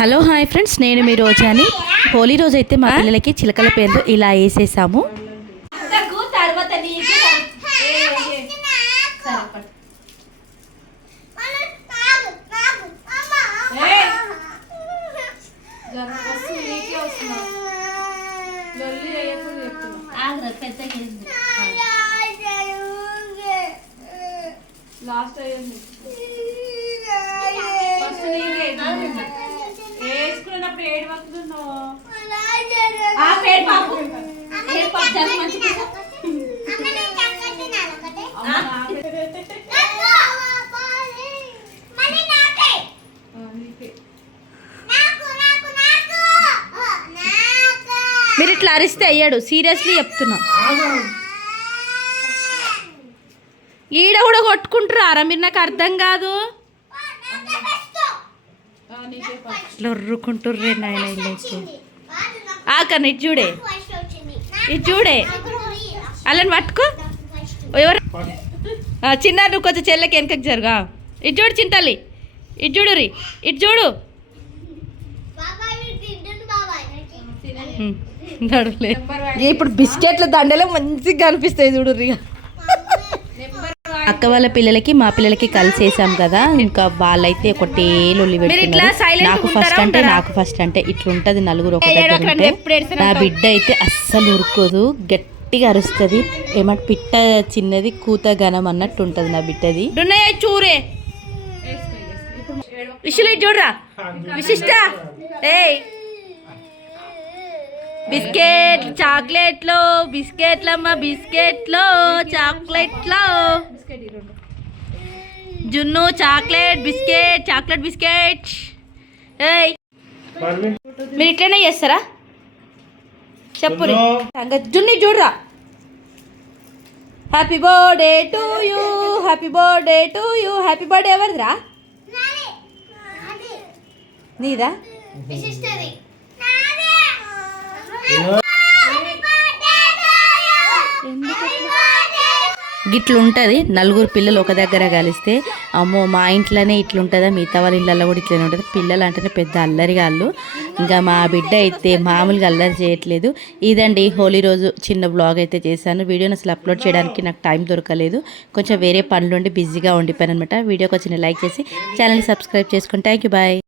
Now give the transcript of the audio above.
Hello hi friends, నేను మీ రోజాని. హోలీ రోజు అయితే మా పిల్లలకి చిలకల పేర్లు ఇలా వేసేసాము. వేసుకున్నప్పుడు ఏడు వస్తున్నావు మీరు ఇట్లా అరిస్తే అయ్యాడు, సీరియస్లీ చెప్తున్నా. ఈడ కూడా కొట్టుకుంటారా మీరు? నాకు అర్థం కాదు. లొర్రుకుంటుర్రే నాయన. ఆకన్నా ఇటు చూడే, ఇటు చూడే, అలాని పట్టుకో. ఎవరు చిన్న, నువ్వు కొంచెం చెల్లెకి వెనకకి జరుగా. ఇటు చూడు చింతల్లి, ఇటు చూడు రీ, ఇటు చూడు. నడులే. ఇప్పుడు బిస్కెట్ల దండలో మంచిగా కనిపిస్తాయి చూడు రీ. అక్క వాళ్ళ పిల్లలకి మా పిల్లలకి కలిసి వేసాం కదా, ఇంకా వాళ్ళైతే ఒకటే లొల్లి పెట్టుకున్నారు. నాకు ఫస్ట్ అంటే ఇట్లుంటది. నలుగురు ఒక దగ్గర ఉంటే నా బిడ్డ అయితే అస్సలు ఉరుకోదు, గట్టిగా అరుస్తుంది. ఏమంటే పిట్ట చిన్నది కూత ఘనం అన్నట్టు ఉంటది నా బిడ్డది. చూరే విషులు చూడరా విశిష్ట. ఏయ్ బిస్కెట్ చాక్లెట్లు, బిస్కెట్లమ్మ బిస్కెట్లు, చాక్లెట్లు, జున్ను చాక్లెట్ బిస్కెట్, చాక్లెట్ బిస్కెట్. ఏయ్ మీరు ఇట్లనే చేస్తారా? చెప్పు జున్ని చూడరా. Happy birthday to you, happy birthday to you. Happy birthday ఎవరిదిరా? నీదా? గిట్లుంటుంది నలుగురు పిల్లలు ఒక దగ్గర కలిస్తే. అమ్మో మా ఇంట్లోనే ఇట్లుంటుందా, మిగతా వాళ్ళ ఇళ్ళల్లో కూడా ఇట్లనే ఉంటుంది. పిల్లలు అంటేనే పెద్ద అల్లరిగాళ్ళు. ఇంకా మా బిడ్డ అయితే మామూలుగా అల్లరి చేయట్లేదు. ఇదండి హోలీ రోజు చిన్న బ్లాగ్ అయితే చేశాను. వీడియోని అసలు అప్లోడ్ చేయడానికి నాకు టైం దొరకలేదు, కొంచెం వేరే పనులుండి బిజీగా ఉండిపోయాను అనమాట. వీడియోకి వచ్చిన లైక్ చేసి ఛానల్ని సబ్స్క్రైబ్ చేసుకోండి. Thank you, bye.